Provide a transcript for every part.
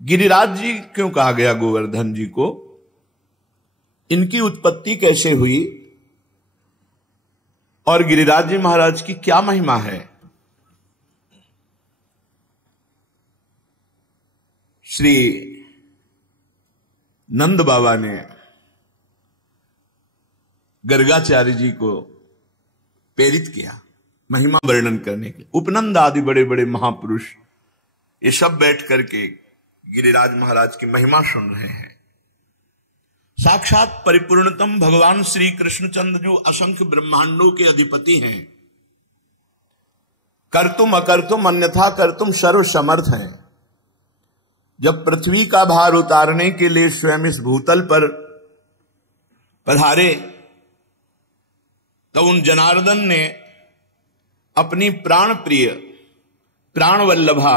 गिरिराज जी क्यों कहा गया गोवर्धन जी को, इनकी उत्पत्ति कैसे हुई और गिरिराज जी महाराज की क्या महिमा है। श्री नंद बाबा ने गर्गाचार्य जी को प्रेरित किया महिमा वर्णन करने के। उपनंद आदि बड़े बड़े महापुरुष ये सब बैठ करके गिरिराज महाराज की महिमा सुन रहे हैं। साक्षात परिपूर्णतम भगवान श्री कृष्णचंद्र जो असंख्य ब्रह्मांडों के अधिपति हैं, कर्तुम अकर्तुम अन्यथा कर्तुम सर्व समर्थ हैं। जब पृथ्वी का भार उतारने के लिए स्वयं इस भूतल पर पधारे तो उन जनार्दन ने अपनी प्राण प्रिय प्राण वल्लभा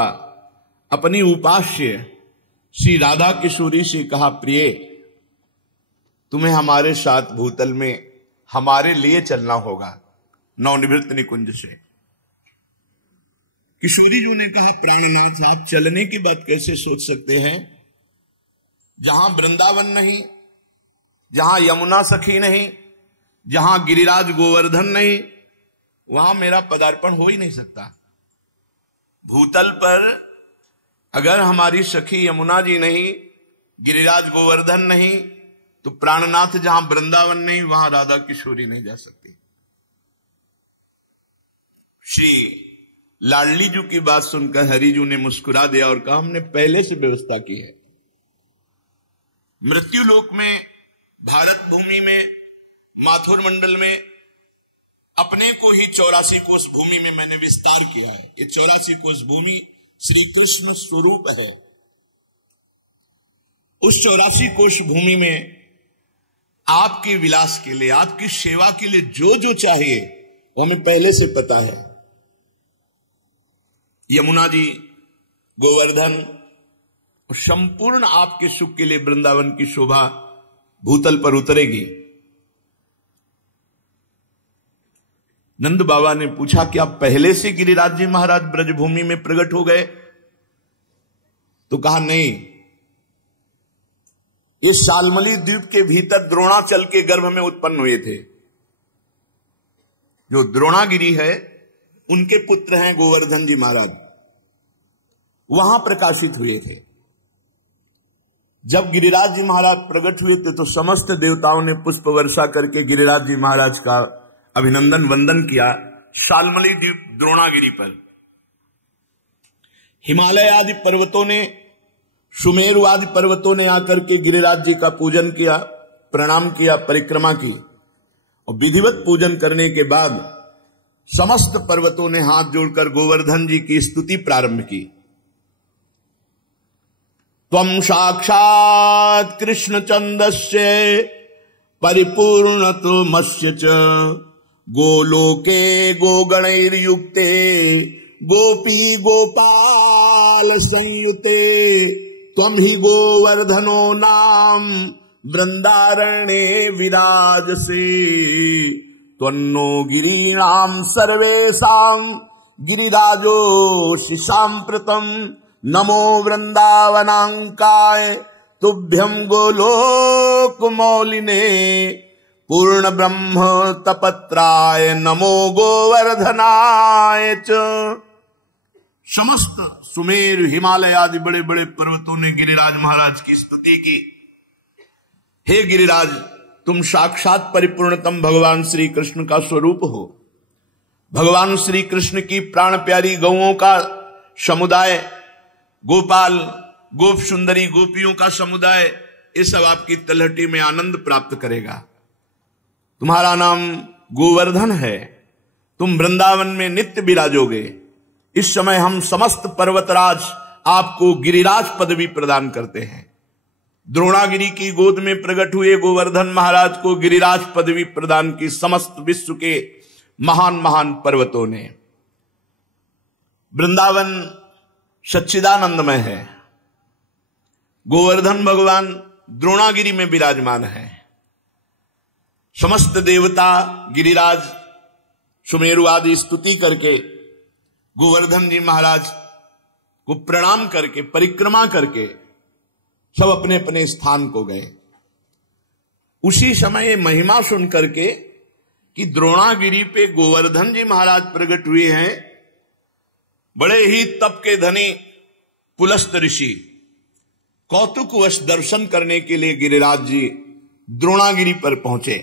अपनी उपास्य श्री राधा किशोरी से कहा, प्रिय तुम्हें हमारे साथ भूतल में हमारे लिए चलना होगा नवनिवृत्त निकुंज से। किशोरी जी ने कहा, प्राणनाथ आप चलने की बात कैसे सोच सकते हैं, जहां वृंदावन नहीं, जहां यमुना सखी नहीं, जहां गिरिराज गोवर्धन नहीं, वहां मेरा पदार्पण हो ही नहीं सकता। भूतल पर अगर हमारी सखी यमुना जी नहीं, गिरिराज गोवर्धन नहीं, तो प्राणनाथ जहां वृंदावन नहीं वहां राधा किशोरी नहीं जा सकती। श्री लाडली जी की बात सुनकर हरिजू ने मुस्कुरा दिया और कहा, हमने पहले से व्यवस्था की है। मृत्यु लोक में, भारत भूमि में, माथुर मंडल में अपने को ही 84 कोष भूमि में मैंने विस्तार किया है। ये 84 कोष भूमि श्री कृष्ण स्वरूप है। उस 84 कोष भूमि में आपके विलास के लिए, आपकी सेवा के लिए जो जो चाहिए वो हमें पहले से पता है। यमुना जी, गोवर्धन, संपूर्ण आपके सुख के लिए वृंदावन की शोभा भूतल पर उतरेगी। नंद बाबा ने पूछा कि आप पहले से गिरिराज जी महाराज ब्रजभूमि में प्रकट हो गए? तो कहा नहीं, ये शालमली द्वीप के भीतर द्रोणाचल के गर्भ में उत्पन्न हुए थे। जो द्रोणागिरी है उनके पुत्र हैं गोवर्धन जी महाराज, वहां प्रकाशित हुए थे। जब गिरिराज जी महाराज प्रकट हुए थे तो समस्त देवताओं ने पुष्प वर्षा करके गिरिराज जी महाराज का अभिनंदन वंदन किया शालमली द्वीप द्रोणागिरी पर। हिमालय आदि पर्वतों ने, सुमेरु आदि पर्वतों ने आकर के गिरिराज जी का पूजन किया, प्रणाम किया, परिक्रमा की। और विधिवत पूजन करने के बाद समस्त पर्वतों ने हाथ जोड़कर गोवर्धन जी की स्तुति प्रारंभ की। त्वं साक्षात् कृष्णचंदस्य परिपूर्णतमस्य च गोलोके गोगणैर्युक्ते गोपी गोपाल संयुते त्वं हि गोवर्धनो नाम वृंदारण्ये विराजसे त्वन्नो गिरीणां सर्वेषां गिरिराजोऽसि साम्प्रतं नमो वृंदावनांकाय तुभ्यं गोलोक मौलिने पूर्ण ब्रह्म तपत्राय नमो गोवर्धनाय च। समस्त सुमेर, हिमालय आदि बड़े बड़े पर्वतों ने गिरिराज महाराज की स्तुति की। हे गिरिराज, तुम साक्षात परिपूर्णतम भगवान श्री कृष्ण का स्वरूप हो। भगवान श्री कृष्ण की प्राण प्यारी गौओं का समुदाय, गोपाल, गोप सुंदरी गोपियों का समुदाय, ये सब आपकी तलहटी में आनंद प्राप्त करेगा। तुम्हारा नाम गोवर्धन है, तुम वृंदावन में नित्य विराजोगे। इस समय हम समस्त पर्वतराज आपको गिरिराज पदवी प्रदान करते हैं। द्रोणागिरी की गोद में प्रकट हुए गोवर्धन महाराज को गिरिराज पदवी प्रदान की समस्त विश्व के महान महान पर्वतों ने। वृंदावन सच्चिदानंदमय है। गोवर्धन भगवान द्रोणागिरी में विराजमान है। समस्त देवता गिरिराज सुमेरु आदि स्तुति करके गोवर्धन जी महाराज को प्रणाम करके, परिक्रमा करके सब अपने अपने स्थान को गए। उसी समय महिमा सुन करके कि द्रोणागिरी पे गोवर्धन जी महाराज प्रकट हुए हैं, बड़े ही तप के धनी पुलस्त ऋषि कौतुकवश दर्शन करने के लिए गिरिराज जी द्रोणागिरी पर पहुंचे।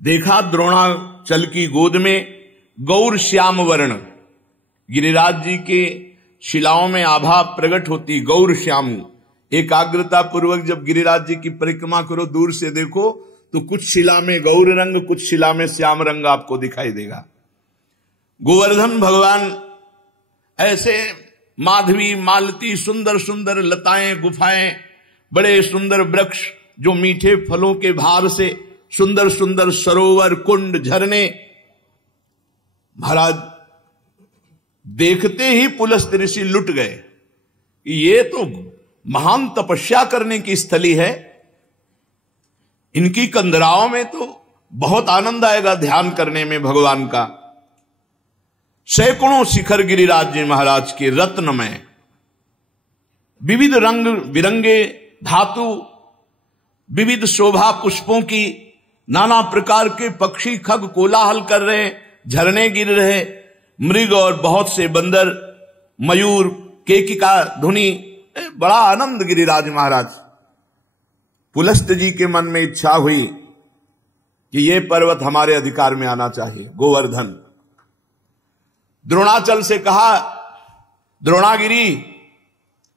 देखा द्रोणाचल की गोद में गौर श्याम वर्ण, गिरिराज जी के शिलाओं में आभा प्रकट होती गौर श्याम। एकाग्रता पूर्वक जब गिरिराज जी की परिक्रमा करो, दूर से देखो तो कुछ शिला में गौर रंग, कुछ शिला में श्याम रंग आपको दिखाई देगा। गोवर्धन भगवान ऐसे माधवी मालती सुंदर सुंदर लताएं गुफाएं, बड़े सुंदर वृक्ष जो मीठे फलों के भार से सुंदर सुंदर सरोवर कुंड झरने, महाराज देखते ही पुलस्त ऋषि लुट गए। ये तो महान तपस्या करने की स्थली है, इनकी कंदराओं में तो बहुत आनंद आएगा ध्यान करने में भगवान का। सैकड़ों शिखर गिरिराज जी महाराज के रत्नमय, विविध रंग बिरंगे धातु, विविध शोभा पुष्पों की, नाना प्रकार के पक्षी खग कोलाहल कर रहे, झरने गिर रहे, मृग और बहुत से बंदर, मयूर, केकिका ध्वनि, बड़ा आनंद गिरिराज महाराज। पुलस्त जी के मन में इच्छा हुई कि यह पर्वत हमारे अधिकार में आना चाहिए, गोवर्धन। द्रोणाचल से कहा, द्रोणागिरी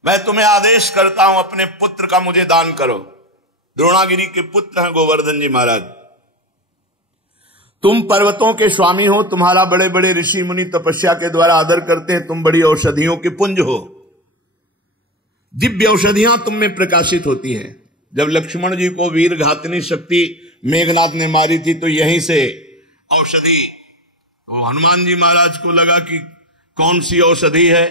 मैं तुम्हें आदेश करता हूं अपने पुत्र का मुझे दान करो। द्रोणागिरी के पुत्र हैं गोवर्धन जी महाराज। तुम पर्वतों के स्वामी हो, तुम्हारा बड़े बड़े ऋषि मुनि तपस्या के द्वारा आदर करते हैं, तुम बड़ी औषधियों के पुंज हो, दिव्य औषधियां तुम में प्रकाशित होती हैं। जब लक्ष्मण जी को वीर घातनी शक्ति मेघनाथ ने मारी थी तो यहीं से औषधि, तो हनुमान जी महाराज को लगा कि कौन सी औषधि है,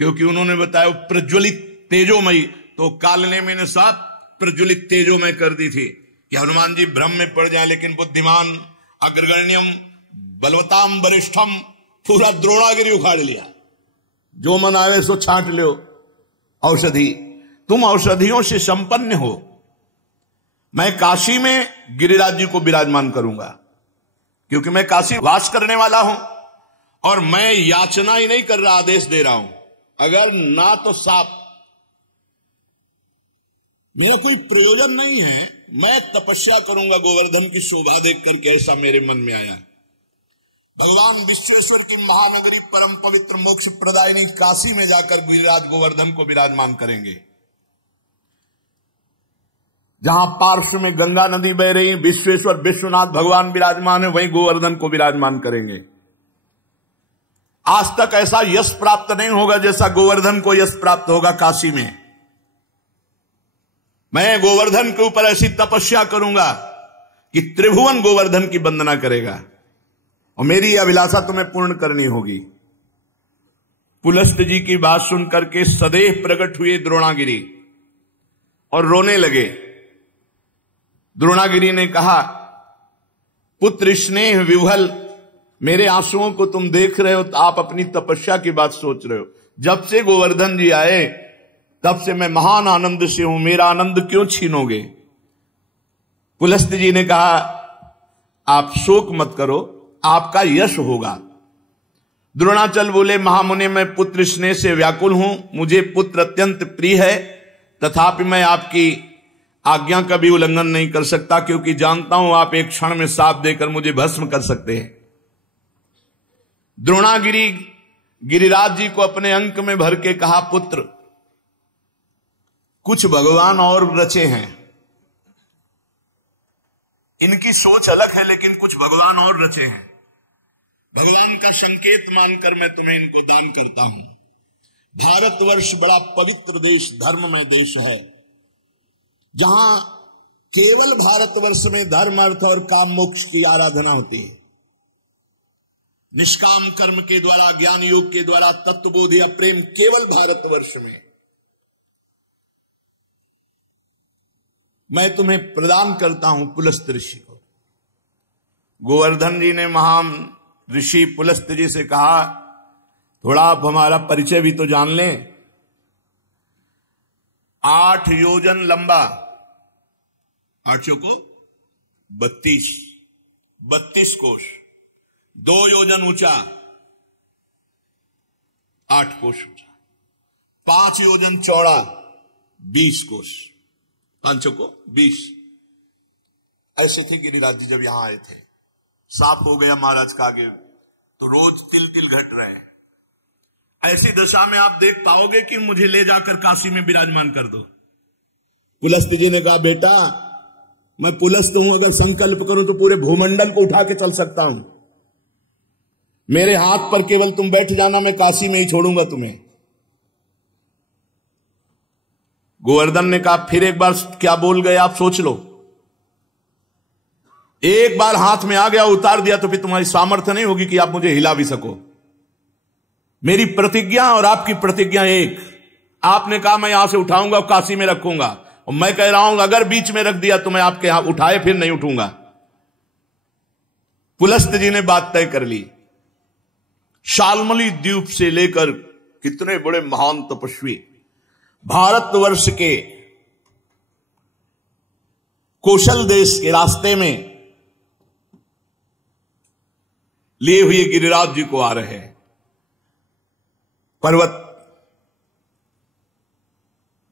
क्योंकि उन्होंने बताया प्रज्वलित तेजोमयी, तो कालने में ने साथ प्रज्वलित तेजोमय कर दी थी कि हनुमान जी भ्रम में पड़ जाए। लेकिन बुद्धिमान अग्रगण्यम बलवताम वरिष्ठम, पूरा द्रोणागिरी उखाड़ लिया, जो मन आवे सो छांट लो औषधि। तुम औषधियों से संपन्न हो। मैं काशी में गिरिराज जी को विराजमान करूंगा, क्योंकि मैं काशी वास करने वाला हूं, और मैं याचना ही नहीं कर रहा, आदेश दे रहा हूं। अगर ना तो साफ, मेरा कोई प्रयोजन नहीं है, मैं तपस्या करूंगा गोवर्धन की शोभा देखकर, कैसा मेरे मन में आया। भगवान विश्वेश्वर की महानगरी परम पवित्र मोक्ष प्रदायिनी काशी में जाकर गिरिराज गोवर्धन को विराजमान करेंगे। जहां पार्श्व में गंगा नदी बह रही है, विश्वेश्वर विश्वनाथ भगवान विराजमान है, वहीं गोवर्धन को विराजमान करेंगे। आज तक ऐसा यश प्राप्त नहीं होगा जैसा गोवर्धन को यश प्राप्त होगा काशी में। मैं गोवर्धन के ऊपर ऐसी तपस्या करूंगा कि त्रिभुवन गोवर्धन की वंदना करेगा, और मेरी अभिलाषा तुम्हें पूर्ण करनी होगी। पुलस्त जी की बात सुनकर के सदैव प्रकट हुए द्रोणागिरी और रोने लगे। द्रोणागिरी ने कहा, पुत्र स्नेह विह्वल, मेरे आंसुओं को तुम देख रहे हो तो आप अपनी तपस्या की बात सोच रहे हो। जब से गोवर्धन जी आए तब से मैं महान आनंद से हूं, मेरा आनंद क्यों छीनोगे। पुलस्त जी ने कहा, आप शोक मत करो, आपका यश होगा। द्रोणाचल बोले, महामुनि मैं पुत्र स्नेह से व्याकुल हूं, मुझे पुत्र अत्यंत प्रिय है, तथापि मैं आपकी आज्ञा का भी उल्लंघन नहीं कर सकता, क्योंकि जानता हूं आप एक क्षण में शाप देकर मुझे भस्म कर सकते हैं। द्रोणागिरी गिरिराज जी को अपने अंक में भर के कहा, पुत्र कुछ भगवान और रचे हैं, इनकी सोच अलग है, लेकिन कुछ भगवान और रचे हैं। भगवान का संकेत मानकर मैं तुम्हें इनको दान करता हूं। भारतवर्ष बड़ा पवित्र देश, धर्ममय देश है, जहां केवल भारतवर्ष में धर्म अर्थ और काम मोक्ष की आराधना होती है। निष्काम कर्म के द्वारा, ज्ञान योग के द्वारा तत्वबोध या प्रेम केवल भारतवर्ष में। मैं तुम्हें प्रदान करता हूं पुलस्त ऋषि को। गोवर्धन जी ने महान ऋषि पुलस्त जी से कहा, थोड़ा आप हमारा परिचय भी तो जान लें। 8 योजन लंबा, 8 चौको 32 कोश, 2 योजन ऊंचा, 8 कोश ऊंचा, 5 योजन चौड़ा, 20 कोश, 5 चौको 20। ऐसे थे गिरिराज जी जब यहां आए थे। साफ हो गया महाराज का आगे तो रोज तिल घट रहे। ऐसी दशा में आप देख पाओगे कि मुझे ले जाकर काशी में विराजमान कर दो। पुलस्त जी ने कहा, बेटा मैं पुलस्त हूं, अगर संकल्प करूं तो पूरे भूमंडल को उठा के चल सकता हूं। मेरे हाथ पर केवल तुम बैठ जाना, मैं काशी में ही छोड़ूंगा तुम्हें। गोवर्धन ने कहा, फिर एक बार क्या बोल गए आप, सोच लो। एक बार हाथ में आ गया, उतार दिया तो फिर तुम्हारी सामर्थ्य नहीं होगी कि आप मुझे हिला भी सको। मेरी प्रतिज्ञा और आपकी प्रतिज्ञा एक। आपने कहा मैं यहां से उठाऊंगा और काशी में रखूंगा, और मैं कह रहा हूं अगर बीच में रख दिया तो मैं आपके यहां उठाए फिर नहीं उठूंगा। पुलस्त जी ने बात तय कर ली। शाल्मली द्वीप से लेकर कितने बड़े महान तपस्वी भारतवर्ष के कौशल देश के रास्ते में लिए हुए गिरिराज जी को आ रहे हैं। पर्वत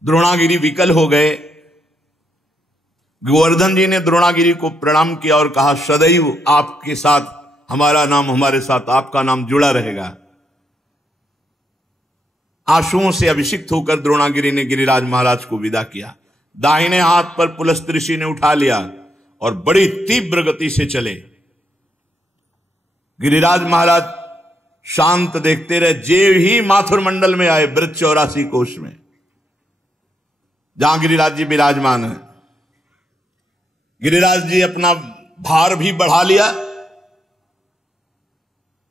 द्रोणागिरी विकल हो गए। गोवर्धन जी ने द्रोणागिरी को प्रणाम किया और कहा, सदैव आपके साथ हमारा नाम, हमारे साथ आपका नाम जुड़ा रहेगा। आंसुओं से अभिषिक्त होकर द्रोणागिरी ने गिरिराज महाराज को विदा किया। दाहिने हाथ पर पुलस्त ऋषि ने उठा लिया और बड़ी तीव्र गति से चले। गिरिराज महाराज शांत देखते रहे। जेव ही माथुर मंडल में आए, ब्रज 84 कोश में, जहां गिरिराज जी विराजमान है। गिरिराज जी अपना भार भी बढ़ा लिया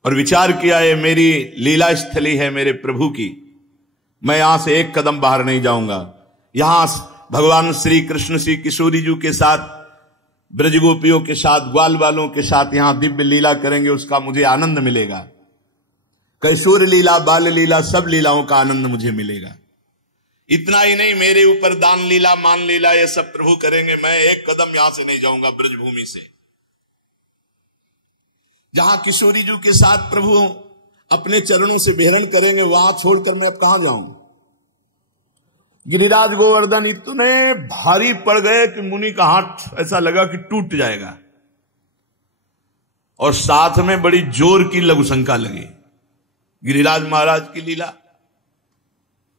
और विचार किया, ये मेरी लीला स्थली है मेरे प्रभु की, मैं यहां से एक कदम बाहर नहीं जाऊंगा। यहां भगवान श्री कृष्ण श्री किशोरी जी के साथ, ब्रजगोपियों के साथ, ग्वाल वालों के साथ यहां दिव्य लीला करेंगे, उसका मुझे आनंद मिलेगा। कैशोर लीला, बाल लीला, सब लीलाओं का आनंद मुझे मिलेगा। इतना ही नहीं, मेरे ऊपर दान लीला, मान लीला, ये सब प्रभु करेंगे। मैं एक कदम यहां से नहीं जाऊंगा ब्रजभूमि से। जहां किशोरी जी के साथ प्रभु अपने चरणों से विहरण करेंगे, वहां छोड़कर मैं अब कहां जाऊं। गिरिराज गोवर्धन इतने भारी पड़ गए कि मुनि का हाथ ऐसा लगा कि टूट जाएगा, और साथ में बड़ी जोर की लघुशंका लगी। गिरिराज महाराज की लीला,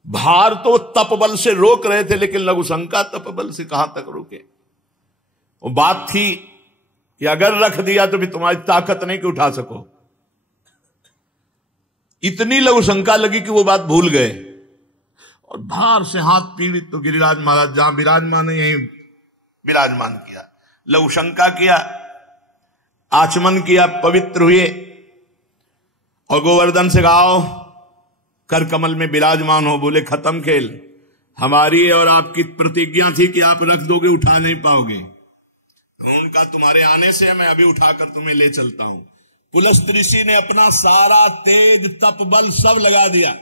भार तो तपबल से रोक रहे थे, लेकिन लघुशंका तपबल से कहां तक रोके। वो बात थी कि अगर रख दिया तो भी तुम्हारी ताकत नहीं कि उठा सको। इतनी लघुशंका लगी कि वो बात भूल गए और भार से हाथ पीड़ित। तो गिरिराज महाराज जहां विराजमान है यहीं विराजमान किया, लघुशंका किया, आचमन किया, पवित्र हुए और गोवर्धन से कहा, कर कमल में विराजमान हो। बोले, खत्म खेल। हमारी और आपकी प्रतिज्ञा थी कि आप रख दोगे, उठा नहीं पाओगे। उनका तुम्हारे आने से मैं अभी उठाकर तुम्हें ले चलता हूं। पुलस्त ऋषि ने अपना सारा तेज, तप, बल सब लगा दिया।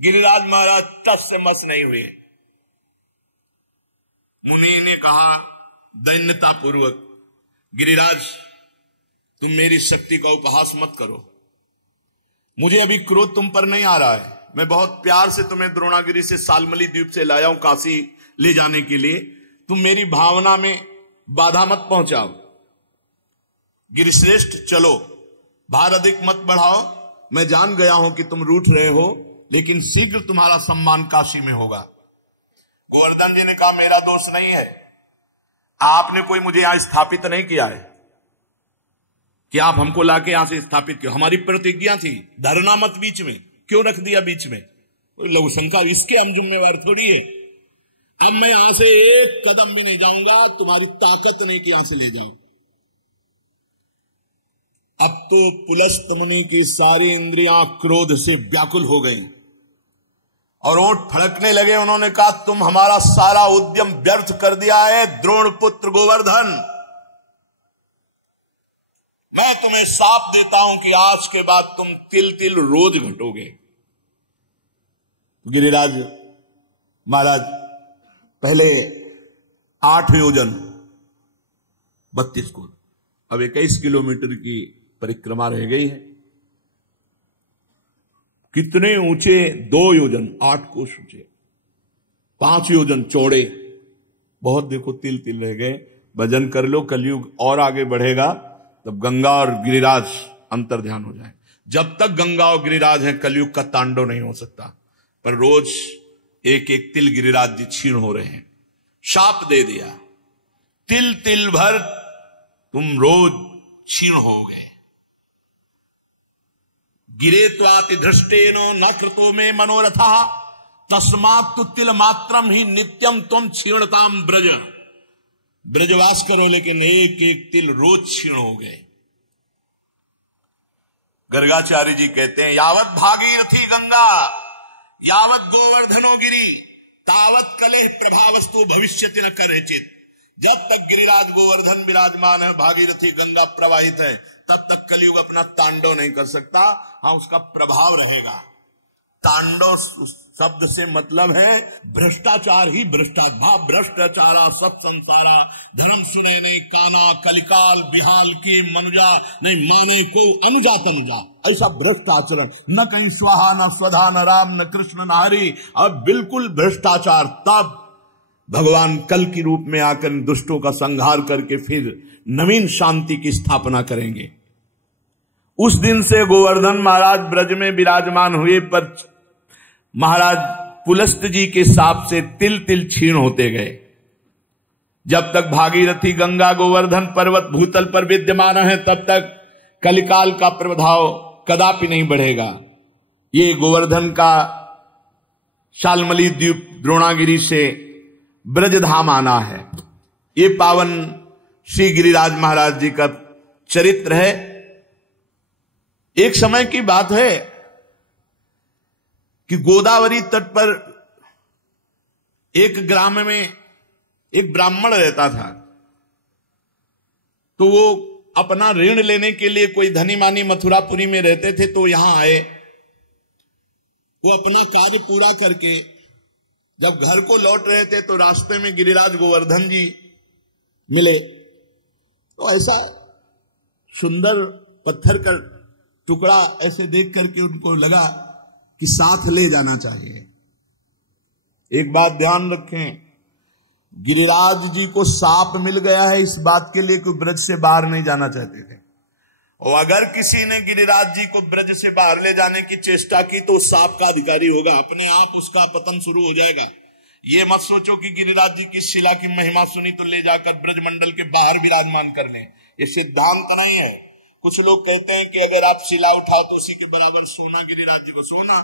गिरिराज महाराज तस से मस नहीं हुए। मुनि ने कहा दैन्यता पूर्वक, गिरिराज तुम मेरी शक्ति का उपहास मत करो। मुझे अभी क्रोध तुम पर नहीं आ रहा है। मैं बहुत प्यार से तुम्हें द्रोणागिरी से शाल्मली द्वीप से लाया हूं काशी ले जाने के लिए। तुम मेरी भावना में बाधा मत पहुंचाओ। गिरिश्रेष्ठ चलो, भार अधिक मत बढ़ाओ। मैं जान गया हूं कि तुम रूठ रहे हो, लेकिन शीघ्र तुम्हारा सम्मान काशी में होगा। गोवर्धन जी ने कहा, मेरा दोष नहीं है, आपने कोई मुझे यहां स्थापित नहीं किया है कि आप हमको लाके यहां से स्थापित किया। हमारी प्रतिज्ञा थी, धरना मत बीच में, क्यों रख दिया बीच में? लघुशंका, इसके हम जिम्मेवार थोड़ी है। अब मैं यहां से एक कदम भी नहीं जाऊंगा, तुम्हारी ताकत नहीं कि यहां से ले जाओ। अब तो पुलस्त मुनि की सारी इंद्रियां क्रोध से व्याकुल हो गईं और ओंठ फड़कने लगे। उन्होंने कहा, तुम हमारा सारा उद्यम व्यर्थ कर दिया है द्रोण पुत्र गोवर्धन। मैं तुम्हें शाप देता हूं कि आज के बाद तुम तिल तिल रोज घटोगे। गिरिराज महाराज पहले 8 योजन 32 कोस, अब 21 किलोमीटर की परिक्रमा रह गई है। कितने ऊंचे? 2 योजन 8 कोस ऊंचे, 5 योजन चौड़े, बहुत देखो तिल तिल रह गए। भजन कर लो, कलयुग और आगे बढ़ेगा तब गंगा और गिरिराज अंतर ध्यान हो जाए। जब तक गंगा और गिरिराज है कलयुग का तांडव नहीं हो सकता। पर रोज एक एक तिल गिरिराज जी क्षीण हो रहे हैं। शाप दे दिया, तिल तिल भर तुम रोज क्षीण हो गए। गिरे त्वाति धृष्टेनो न कृतो में मनोरथा तस्मात् तु तिल मात्रम ही नित्यम तुम क्षीणताम ब्रज। ब्रजवास करो लेकिन एक एक तिल रोज क्षीण हो गए। गर्गाचार्य जी कहते हैं यावत भागीरथी गंगा यावत गोवर्धनो गिरी तावत कलेह प्रभावस्तु भविष्यति न करचित। जब तक गिरिराज गोवर्धन विराजमान है, भागीरथी गंगा प्रवाहित है, तब तक कलयुग अपना तांडव नहीं कर सकता। हाँ, उसका प्रभाव रहेगा। तांडव शब्द से मतलब है भ्रष्टाचार ही भ्रष्टाचार। भ्रष्टाचारा सब संसारा धर्म सुने नहीं काना कलिकाल बिहाल की मनुजा नहीं माने को अनुजा तनुजा। ऐसा भ्रष्टाचरण न कहीं स्वाहा न स्वधा न राम न कृष्ण न हरि। अब बिल्कुल भ्रष्टाचार। तब भगवान कल की रूप में आकर दुष्टों का संहार करके फिर नवीन शांति की स्थापना करेंगे। उस दिन से गोवर्धन महाराज ब्रज में विराजमान हुए, पर महाराज पुलस्त जी के साप से तिल तिल क्षीण होते गए। जब तक भागीरथी गंगा गोवर्धन पर्वत भूतल पर विद्यमान है, तब तक कलिकाल का प्रभाव कदापि नहीं बढ़ेगा। ये गोवर्धन का शालमली द्वीप द्रोणागिरी से ब्रजधाम आना है। ये पावन श्री गिरिराज महाराज जी का चरित्र है। एक समय की बात है कि गोदावरी तट पर एक ग्राम में एक ब्राह्मण रहता था। तो वो अपना ऋण लेने के लिए, कोई धनी मानी मथुरापुरी में रहते थे, तो यहां आए। वो अपना कार्य पूरा करके जब घर को लौट रहे थे तो रास्ते में गिरिराज गोवर्धन जी मिले। तो ऐसा सुंदर पत्थर का टुकड़ा ऐसे देख करके उनको लगा कि साथ ले जाना चाहिए। एक बात ध्यान रखें, गिरिराज जी को साप मिल गया है इस बात के लिए कि ब्रज से बाहर नहीं जाना चाहते थे। और अगर किसी ने गिरिराज जी को ब्रज से बाहर ले जाने की चेष्टा की तो साप का अधिकारी होगा, अपने आप उसका पतन शुरू हो जाएगा। ये मत सोचो कि गिरिराज जी की शिला की महिमा सुनी तो ले जाकर ब्रज मंडल के बाहर विराजमान कर लें। ये सिद्धांत नहीं है। कुछ लोग कहते हैं कि अगर आप शिला उठाओ तो उसी के बराबर सोना, गिरिराज जी को सोना।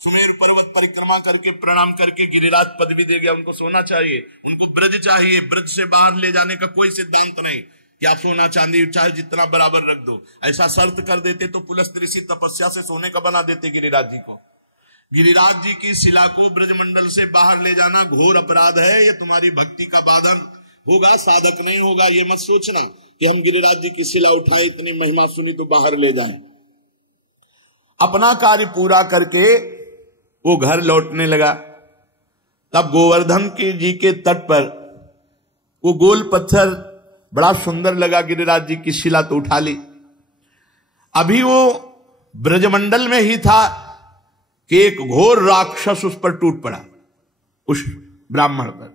सुमेरु पर्वत परिक्रमा करके प्रणाम करके गिरिराज पदवी दे गया, उनको सोना चाहिए, उनको ब्रज चाहिए। ब्रज से बाहर ले जाने का कोई सिद्धांत नहीं कि आप सोना चांदी चाहे जितना बराबर रख दो। ऐसा शर्त कर देते तो पुलस्त ऋषि तपस्या से सोने का बना देते गिरिराज जी को। गिरिराज जी की शिला को ब्रजमंडल से बाहर ले जाना घोर अपराध है। यह तुम्हारी भक्ति का बाधन होगा, साधक नहीं होगा। ये मत सोचना कि हम गिरिराज जी की शिला उठाए, इतनी महिमा सुनी तो बाहर ले जाएं। अपना कार्य पूरा करके वो घर लौटने लगा। तब गोवर्धन के जी के तट पर वो गोल पत्थर बड़ा सुंदर लगा, गिरिराज जी की शिला तो उठा ली। अभी वो ब्रजमंडल में ही था कि एक घोर राक्षस उस पर टूट पड़ा, उस ब्राह्मण पर।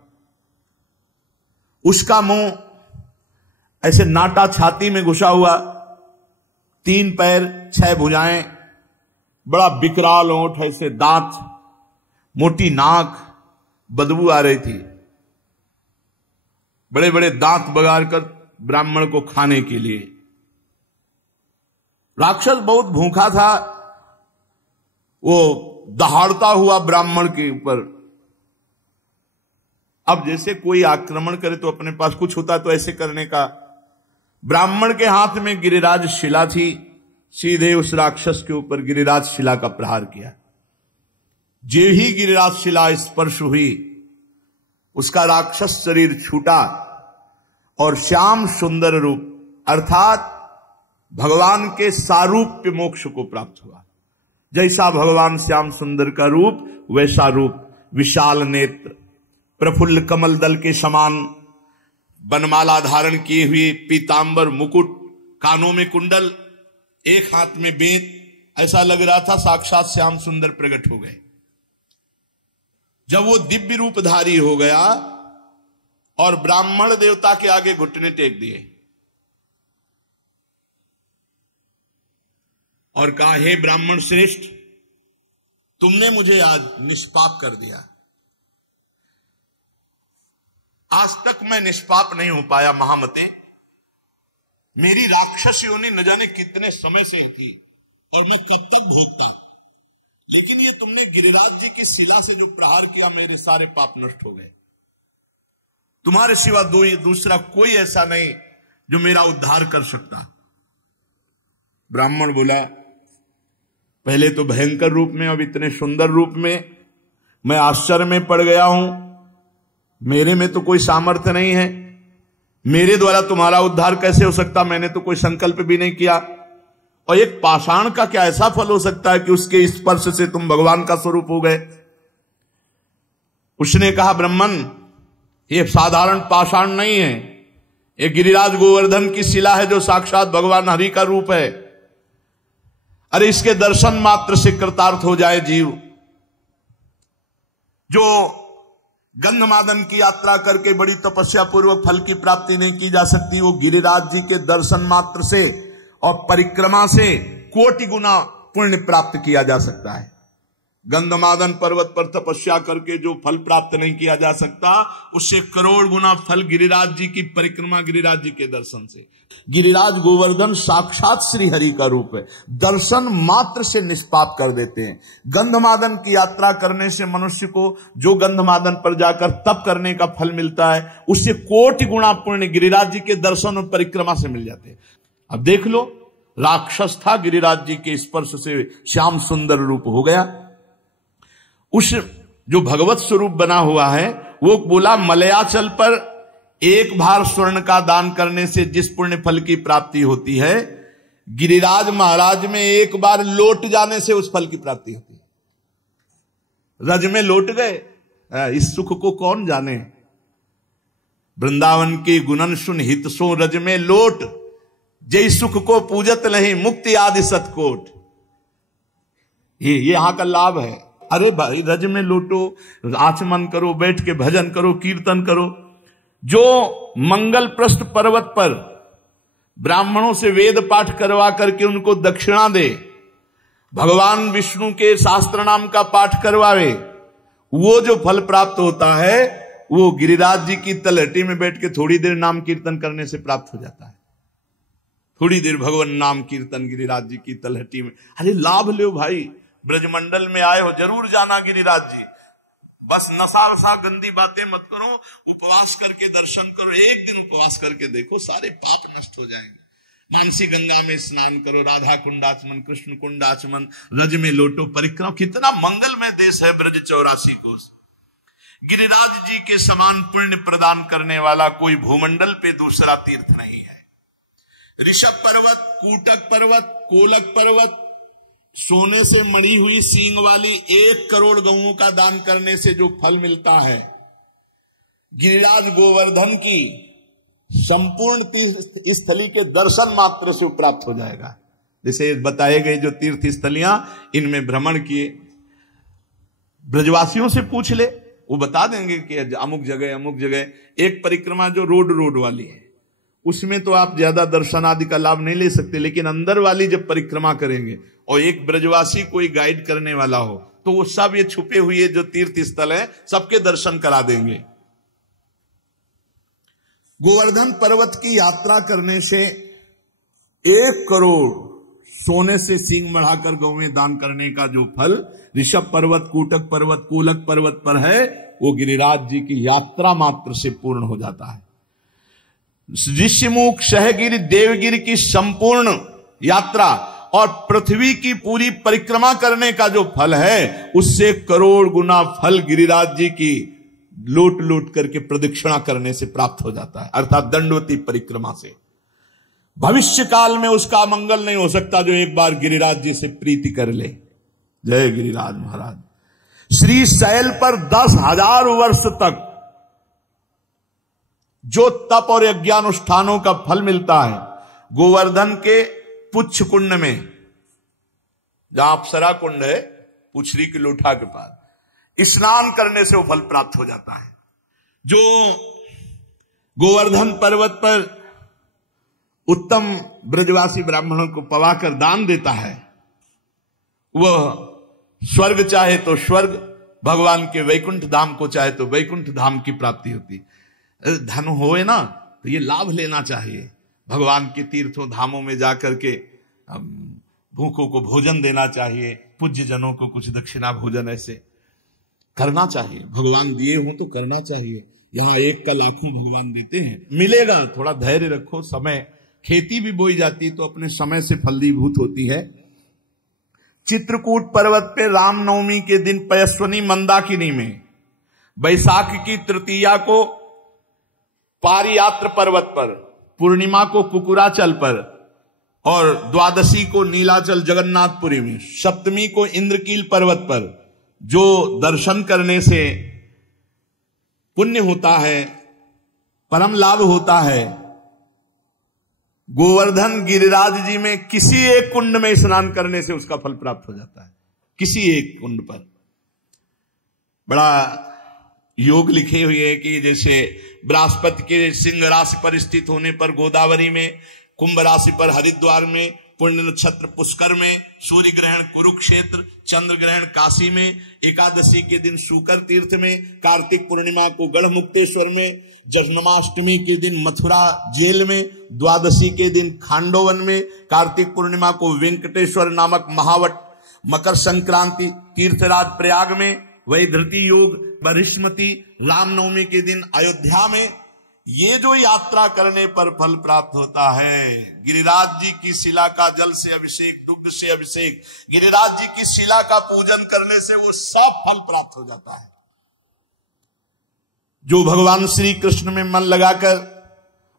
उसका मुंह ऐसे नाटा छाती में घुसा हुआ, 3 पैर 6 भुजाएं, बड़ा विकराल ओंठ, ऐसे दांत, मोटी नाक, बदबू आ रही थी। बड़े बड़े दांत बगाड़ कर ब्राह्मण को खाने के लिए। राक्षस बहुत भूखा था। वो दहाड़ता हुआ ब्राह्मण के ऊपर। अब जैसे कोई आक्रमण करे तो अपने पास कुछ होता तो ऐसे करने का। ब्राह्मण के हाथ में गिरिराज शिला थी, सीधे उस राक्षस के ऊपर गिरिराज शिला का प्रहार किया। जे ही गिरिराज शिला स्पर्श हुई, उसका राक्षस शरीर छूटा और श्याम सुंदर रूप अर्थात भगवान के सारूप्य मोक्ष को प्राप्त हुआ। जैसा भगवान श्याम सुंदर का रूप वैसा रूप, विशाल नेत्र, प्रफुल्ल कमल दल के समान बनमाला धारण किए हुए, पीतांबर मुकुट, कानों में कुंडल, एक हाथ में बेत, ऐसा लग रहा था साक्षात श्याम सुंदर प्रकट हो गए। जब वो दिव्य रूपधारी हो गया और ब्राह्मण देवता के आगे घुटने टेक दिए और कहा, हे ब्राह्मण श्रेष्ठ, तुमने मुझे आज निष्पाप कर दिया। आज तक मैं निष्पाप नहीं हो पाया महामते। मेरी राक्षस योनि न जाने कितने समय से थी और मैं कब तक भोगता, लेकिन ये तुमने गिरिराज जी की शिला से जो प्रहार किया, मेरे सारे पाप नष्ट हो गए। तुम्हारे सिवा दूसरा कोई ऐसा नहीं जो मेरा उद्धार कर सकता। ब्राह्मण बोला, पहले तो भयंकर रूप में, अब इतने सुंदर रूप में, मैं आश्चर्य में पड़ गया हूं। मेरे में तो कोई सामर्थ्य नहीं है, मेरे द्वारा तुम्हारा उद्धार कैसे हो सकता? मैंने तो कोई संकल्प भी नहीं किया। और एक पाषाण का क्या ऐसा फल हो सकता है कि उसके स्पर्श से तुम भगवान का स्वरूप हो गए? उसने कहा, ब्राह्मण, ये साधारण पाषाण नहीं है, ये गिरिराज गोवर्धन की शिला है जो साक्षात भगवान हरि का रूप है। अरे इसके दर्शन मात्र से कृतार्थ हो जाए जीव। जो गंधमादन की यात्रा करके बड़ी तपस्या पूर्वक फल की प्राप्ति नहीं की जा सकती, वो गिरिराज जी के दर्शन मात्र से और परिक्रमा से कोटि गुना पुण्य प्राप्त किया जा सकता है। गंधमादन पर्वत पर तपस्या करके जो फल प्राप्त नहीं किया जा सकता, उससे करोड़ गुना फल गिरिराज जी की परिक्रमा, गिरिराज जी के दर्शन से। गिरिराज गोवर्धन साक्षात श्री हरि का रूप है, दर्शन मात्र से निष्पाप कर देते हैं। गंधमादन की यात्रा करने से मनुष्य को जो गंधमादन पर जाकर तप करने का फल मिलता है, उससे कोटि गुना पुण्य गिरिराज जी के दर्शन और परिक्रमा से मिल जाते हैं। अब देख लो, राक्षस था, गिरिराज जी के स्पर्श से श्याम सुंदर रूप हो गया। उस जो भगवत स्वरूप बना हुआ है, वो बोला, मलयाचल पर एक भार स्वर्ण का दान करने से जिस पुण्य फल की प्राप्ति होती है, गिरिराज महाराज में एक बार लौट जाने से उस फल की प्राप्ति होती है। रज में लौट गए, इस सुख को कौन जाने। वृंदावन के गुणन सुन हित सो रज में लौट, जय सुख को पूजत नहीं मुक्ति आदि सतकोट। ये यहां का लाभ है। अरे भाई, रज में लौटो, आचमन करो, बैठ के भजन करो, कीर्तन करो। जो मंगल प्रस्थ पर्वत पर ब्राह्मणों से वेद पाठ करवा करके उनको दक्षिणा दे, भगवान विष्णु के शास्त्र नाम का पाठ करवावे, वो जो फल प्राप्त होता है, वो गिरिराज जी की तलहटी में बैठ के थोड़ी देर नाम कीर्तन करने से प्राप्त हो जाता है। थोड़ी देर भगवान नाम कीर्तन गिरिराज जी की तलहटी में। अरे लाभ लो भाई, ब्रजमंडल में आए हो, जरूर जाना गिरिराज जी। बस नशा वशा गंदी बातें मत करो, उपवास करके दर्शन करो। एक दिन उपवास करके देखो, सारे पाप नष्ट हो जाएंगे। मानसी गंगा में स्नान करो, राधा कुंडाचमन, कृष्ण कुंडाचमन, रज में लोटो, परिक्रमा। कितना मंगलमय देश है ब्रज 84 कोस। गिरिराज जी के समान पुण्य प्रदान करने वाला कोई भूमंडल पे दूसरा तीर्थ नहीं है। ऋषभ पर्वत, कूटक पर्वत, कोलक पर्वत, सोने से मढ़ी हुई सींग वाली 1 करोड़ गऊओं का दान करने से जो फल मिलता है, गिरिराज गोवर्धन की संपूर्ण तीर्थ स्थली के दर्शन मात्र से प्राप्त हो जाएगा। जैसे बताए गए जो तीर्थ स्थलियां, इनमें भ्रमण किए, ब्रजवासियों से पूछ ले, वो बता देंगे कि अमुक जगह। एक परिक्रमा जो रोड वाली है, उसमें तो आप ज्यादा दर्शन आदि का लाभ नहीं ले सकते, लेकिन अंदर वाली जब परिक्रमा करेंगे और एक ब्रजवासी कोई गाइड करने वाला हो, तो वो सब ये छुपे हुए जो तीर्थ स्थल है, सबके दर्शन करा देंगे। गोवर्धन पर्वत की यात्रा करने से 1 करोड़ सोने से सींग बढ़ाकर गौ में दान करने का जो फल ऋषभ पर्वत, कूटक पर्वत, कोलक पर्वत पर है, वो गिरिराज जी की यात्रा मात्र से पूर्ण हो जाता है। ऋषिमुख, सहगिरि, देवगिरि की संपूर्ण यात्रा और पृथ्वी की पूरी परिक्रमा करने का जो फल है, उससे करोड़ गुना फल गिरिराज जी की लौट करके प्रदक्षिणा करने से प्राप्त हो जाता है, अर्थात दंडवती परिक्रमा से। भविष्य काल में उसका मंगल नहीं हो सकता जो एक बार गिरिराज जी से प्रीति कर ले। जय गिरिराज महाराज। श्री शैल पर 10,000 वर्ष तक जो तप और यज्ञानुष्ठानों का फल मिलता है गोवर्धन के पुच्छ कुंड में, जहां अप्सरा कुंड है पुछरी की लोठा के पास, स्नान करने से वो फल प्राप्त हो जाता है। जो गोवर्धन पर्वत पर उत्तम ब्रजवासी ब्राह्मणों को पवाकर दान देता है, वह स्वर्ग चाहे तो स्वर्ग, भगवान के वैकुंठ धाम को चाहे तो वैकुंठ धाम की प्राप्ति होती। धन होए ना तो ये लाभ लेना चाहिए, भगवान के तीर्थों धामों में जाकर के भूखों को भोजन देना चाहिए, पूज्य जनों को कुछ दक्षिणा भोजन ऐसे करना चाहिए, भगवान दिए हों तो करना चाहिए। यहां एक का लाखों भगवान देते हैं, मिलेगा, थोड़ा धैर्य रखो। समय, खेती भी बोई जाती तो अपने समय से फलीभूत होती है। चित्रकूट पर्वत पे रामनवमी के दिन पयस्वनी मंदाकिनी में, बैसाख की तृतीया को पारियात्र पर्वत पर, पूर्णिमा को कुकुराचल पर और द्वादशी को नीलाचल जगन्नाथपुरी में, सप्तमी को इंद्रकील पर्वत पर जो दर्शन करने से पुण्य होता है, परम लाभ होता है, गोवर्धन गिरिराज जी में किसी एक कुंड में स्नान करने से उसका फल प्राप्त हो जाता है। किसी एक कुंड पर बड़ा योग लिखे हुए है कि जैसे बृहस्पति के सिंह राशि पर स्थित होने पर गोदावरी में, कुंभ राशि पर हरिद्वार में, पुण्य नक्षत्र पुष्कर में, सूर्य ग्रहण कुरुक्षेत्र, चंद्र ग्रहण काशी में, एकादशी के दिन शुकर तीर्थ में, कार्तिक पूर्णिमा को गढ़मुक्तेश्वर में, जन्माष्टमी के दिन मथुरा जेल में, द्वादशी के दिन खांडोवन में, कार्तिक पूर्णिमा को वेंकटेश्वर नामक महावट, मकर संक्रांति तीर्थराज प्रयाग में, वैधृति योग बरिष्मती, रामनवमी के दिन अयोध्या में। ये जो यात्रा करने पर फल प्राप्त होता है, गिरिराज जी की शिला का जल से अभिषेक, दुग्ध से अभिषेक, गिरिराज जी की शिला का पूजन करने से वो सब फल प्राप्त हो जाता है। जो भगवान श्री कृष्ण में मन लगाकर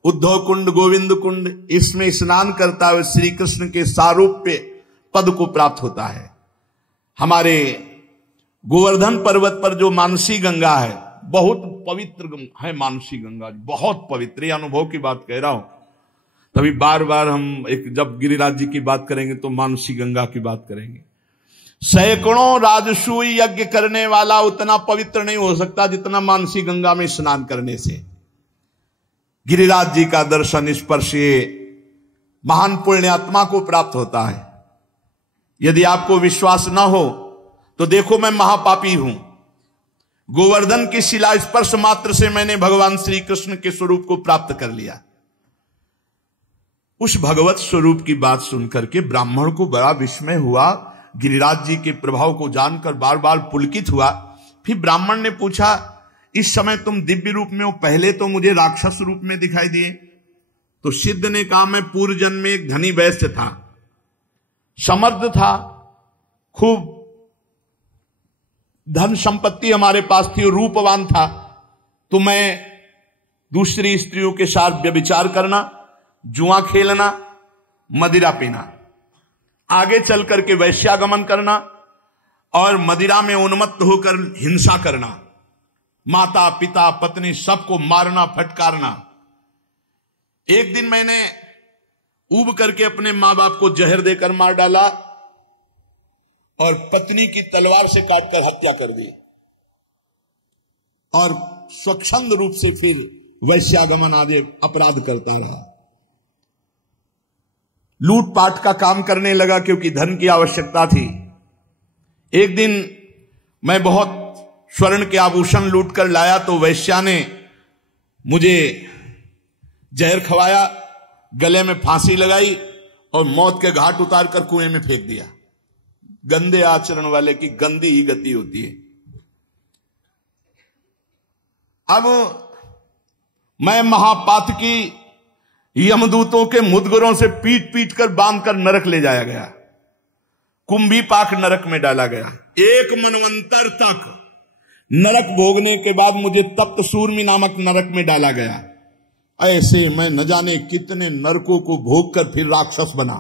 उद्धव कुंड, गोविंद कुंड इसमें स्नान करता है, श्री कृष्ण के सारूप्य पद को प्राप्त होता है। हमारे गोवर्धन पर्वत पर जो मानसी गंगा है, बहुत पवित्र है मानसी गंगा, बहुत पवित्र, अनुभव की बात कह रहा हूं। तभी बार बार हम जब गिरिराज जी की बात करेंगे तो मानसी गंगा की बात करेंगे। सैकड़ों राजसूय यज्ञ करने वाला उतना पवित्र नहीं हो सकता जितना मानसी गंगा में स्नान करने से। गिरिराज जी का दर्शन स्पर्श ये महान पुण्यात्मा को प्राप्त होता है। यदि आपको विश्वास न हो तो देखो, मैं महापापी हूं, गोवर्धन की शिला स्पर्श मात्र से मैंने भगवान श्री कृष्ण के स्वरूप को प्राप्त कर लिया। उस भगवत स्वरूप की बात सुनकर के ब्राह्मण को बड़ा विस्मय हुआ, गिरिराज जी के प्रभाव को जानकर बार बार पुलकित हुआ। फिर ब्राह्मण ने पूछा, इस समय तुम दिव्य रूप में हो, पहले तो मुझे राक्षस रूप में दिखाई दिए। तो सिद्ध ने कहा, मैं पूर्व जन्म में एक धनी वैश्य था, समर्थ था, खूब धन संपत्ति हमारे पास थी, रूपवान था, तो मैं दूसरी स्त्रियों के साथ व्यभिचार करना, जुआ खेलना, मदिरा पीना, आगे चल करके वैश्यागमन करना और मदिरा में उन्मत्त होकर हिंसा करना, माता पिता पत्नी सबको मारना फटकारना। एक दिन मैंने ऊब करके अपने मां बाप को जहर देकर मार डाला और पत्नी की तलवार से काटकर हत्या कर दी और स्वच्छंद रूप से फिर वैश्यागमन आदि अपराध करता रहा। लूटपाट का काम करने लगा क्योंकि धन की आवश्यकता थी। एक दिन मैं बहुत स्वर्ण के आभूषण लूट कर लाया तो वैश्या ने मुझे जहर खवाया, गले में फांसी लगाई और मौत के घाट उतार कर कुएं में फेंक दिया। गंदे आचरण वाले की गंदी ही गति होती है। अब मैं महापातकी यमदूतों के मुदगरों से पीट पीट कर बांध कर नरक ले जाया गया, कुंभी पाक नरक में डाला गया। एक मनवंतर तक नरक भोगने के बाद मुझे तप्त सूर्मी नामक नरक में डाला गया। ऐसे मैं न जाने कितने नरकों को भोग कर फिर राक्षस बना।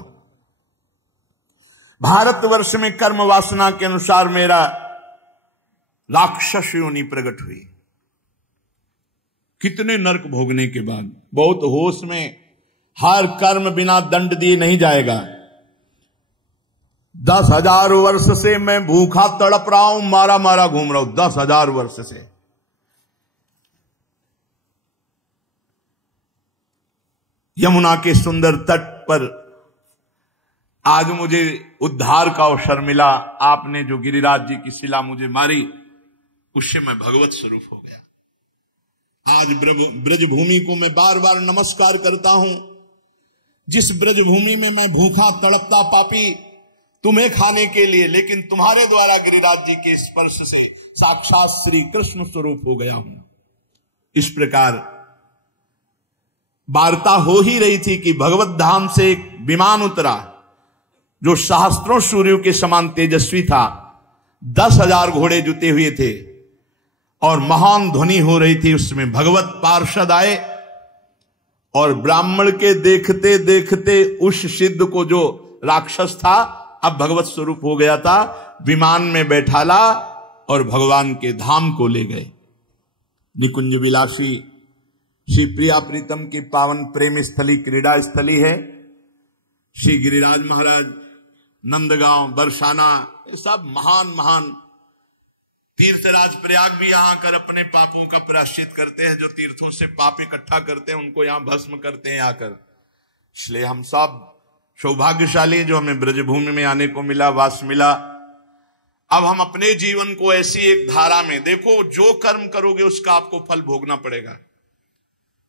भारतवर्ष में कर्म वासना के अनुसार मेरा राक्षस योनि प्रकट हुई। कितने नरक भोगने के बाद। बहुत होश में, हर कर्म बिना दंड दिए नहीं जाएगा। 10,000 वर्ष से मैं भूखा तड़प रहा हूं, मारा मारा घूम रहा हूं, 10,000 वर्ष से। यमुना के सुंदर तट पर आज मुझे उद्धार का अवसर मिला। आपने जो गिरिराज जी की शिला मुझे मारी, उससे मैं भगवत स्वरूप हो गया। आज ब्रजभूमि को मैं बार बार नमस्कार करता हूं। जिस ब्रजभूमि में मैं भूखा तड़पता पापी तुम्हें खाने के लिए, लेकिन तुम्हारे द्वारा गिरिराज जी के स्पर्श से साक्षात श्री कृष्ण स्वरूप हो गया हूं। इस प्रकार वार्ता हो ही रही थी कि भगवत धाम से एक विमान उतरा जो सहस्त्रों सूर्यों के समान तेजस्वी था। 10,000 घोड़े जुते हुए थे और महान ध्वनि हो रही थी। उसमें भगवत पार्षद आए और ब्राह्मण के देखते देखते उस सिद्ध को, जो राक्षस था, अब भगवत स्वरूप हो गया था, विमान में बैठाला और भगवान के धाम को ले गए। निकुंज विलासी श्री प्रिया प्रीतम की पावन प्रेम स्थली, क्रीड़ा स्थली है। श्री गिरिराज महाराज, नंदगांव, बरसाना, ये सब महान महान तीर्थराज। प्रयाग भी यहां आकर अपने पापों का प्रायश्चित करते हैं। जो तीर्थों से पाप इकट्ठा करते हैं उनको यहां भस्म करते हैं आकर। इसलिए हम सब सौभाग्यशाली जो हमें ब्रजभूमि में आने को मिला, वास मिला। अब हम अपने जीवन को ऐसी एक धारा में देखो, जो कर्म करोगे उसका आपको फल भोगना पड़ेगा।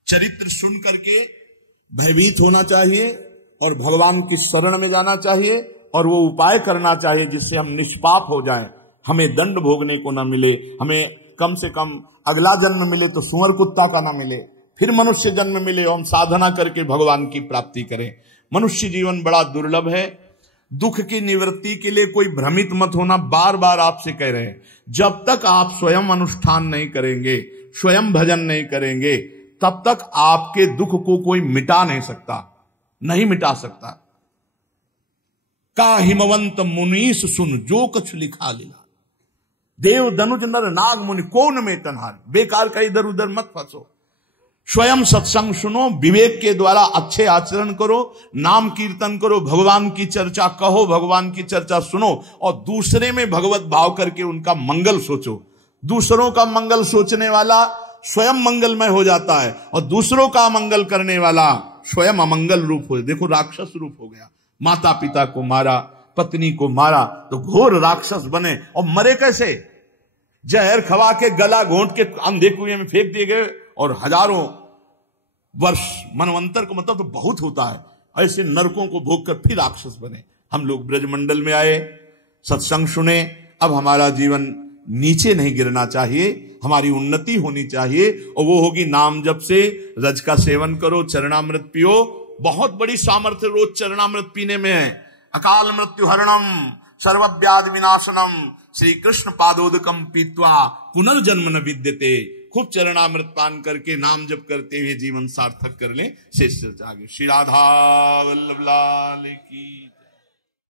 चरित्र सुन करके भयभीत होना चाहिए और भगवान की शरण में जाना चाहिए और वो उपाय करना चाहिए जिससे हम निष्पाप हो जाएं, हमें दंड भोगने को ना मिले, हमें कम से कम अगला जन्म मिले तो सुअर कुत्ता का ना मिले, फिर मनुष्य जन्म मिले और हम साधना करके भगवान की प्राप्ति करें। मनुष्य जीवन बड़ा दुर्लभ है। दुख की निवृत्ति के लिए कोई भ्रमित मत होना, बार बार आपसे कह रहे हैं। जब तक आप स्वयं अनुष्ठान नहीं करेंगे, स्वयं भजन नहीं करेंगे, तब तक आपके दुख को कोई मिटा नहीं सकता, नहीं मिटा सकता। का हिमवंत मुनीस सुन जो कुछ लिखा लीला, देव दनुज नर नाग मुनि कौन में तनहार। बेकार का इधर उधर मत फंसो, स्वयं सत्संग सुनो, विवेक के द्वारा अच्छे आचरण करो, नाम कीर्तन करो, भगवान की चर्चा कहो, भगवान की चर्चा सुनो और दूसरे में भगवत भाव करके उनका मंगल सोचो। दूसरों का मंगल सोचने वाला स्वयं मंगलमय हो जाता है और दूसरों का मंगल करने वाला स्वयं अमंगल रूप हो। देखो राक्षस रूप हो गया, माता पिता को मारा, पत्नी को मारा तो घोर राक्षस बने। और मरे कैसे? जहर खवा के गला घोंट के अंधे कुएं में फेंक दिए गए और हजारों वर्ष, मनवंतर को मतलब तो बहुत होता है, ऐसे नरकों को भोग कर फिर राक्षस बने। हम लोग ब्रजमंडल में आए, सत्संग सुने। अब हमारा जीवन नीचे नहीं गिरना चाहिए, हमारी उन्नति होनी चाहिए और वो होगी नाम जप से। रज का सेवन करो, चरणामृत पियो। बहुत बड़ी सामर्थ्य रोज चरणामृत पीने में है। अकाल मृत्यु हरणम सर्वव्याधि विनाशनम श्री कृष्ण पादोदकम पीत्वा पुनर्जन्म न विद्यते। खूब चरणामृत पान करके नाम जप करते हुए जीवन सार्थक कर ले। शेष आगे श्री राधा वल्लभ लाल की।